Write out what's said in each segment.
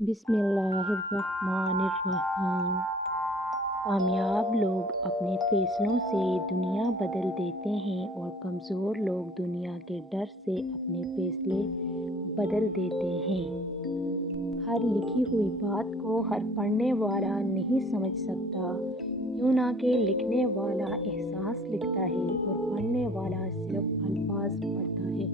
बिस्मिल्लाहिर्रहमानिर्रहीम। कामयाब लोग अपने फैसलों से दुनिया बदल देते हैं और कमज़ोर लोग दुनिया के डर से अपने फैसले बदल देते हैं। हर लिखी हुई बात को हर पढ़ने वाला नहीं समझ सकता, क्यों ना कि लिखने वाला एहसास लिखता है और पढ़ने वाला सिर्फ अल्फाज पढ़ता है।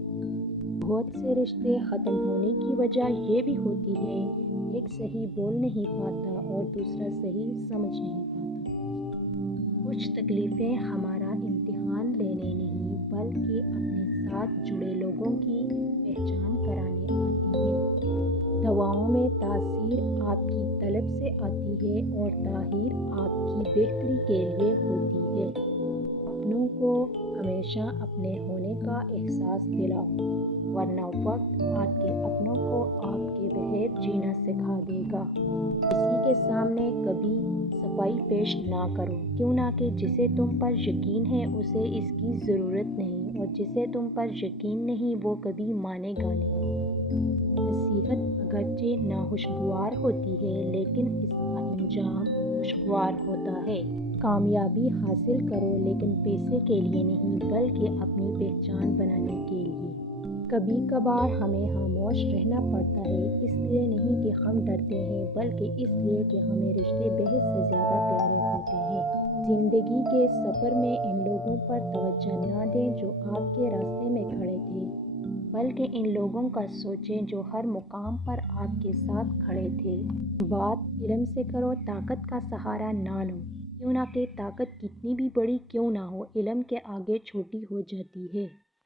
बहुत से रिश्ते ख़त्म होने की वजह ये भी होती है, एक सही बोल नहीं पाता और दूसरा सही समझ नहीं पाता। कुछ तकलीफ़ें हमारा इम्तिहान लेने नहीं बल्कि अपने साथ जुड़े लोगों की पहचान कराने आती है। दवाओं में तासीर आपकी तलब से आती है और ताहीर आपकी बेहतरी के लिए होती है। अपनों को हमेशा अपने होने का एहसास दिलाओ, वरना वक्त आपके अपनों को आपके बगैर जीना सिखा देगा। किसी के सामने कभी सफाई पेश ना करो, क्यों ना कि जिसे तुम पर यकीन है उसे इसकी ज़रूरत नहीं, और जिसे तुम पर यकीन नहीं वो कभी मानेगा नहीं। नसीहत अगरचे नाखुशगवार होती है, लेकिन इसका अंजाम खुशगवार होता है। कामयाबी हासिल करो, लेकिन पैसे के लिए नहीं बल्कि अपनी पहचान बनाने के लिए। कभी कभार हमें खामोश रहना पड़ता है, इसलिए नहीं कि हम डरते हैं बल्कि इसलिए कि हमें रिश्ते बेहद से ज़्यादा प्यारे होते हैं। ज़िंदगी के सफ़र में इन लोगों पर तवज्जो ना दें जो आपके रास्ते में खड़े थे, बल्कि इन लोगों का सोचें जो हर मुकाम पर आपके साथ खड़े थे। बात इल्म से करो, ताकत का सहारा ना लो, क्यों ना कि ताकत कितनी भी बड़ी क्यों ना हो इल्म के आगे छोटी हो जाती है।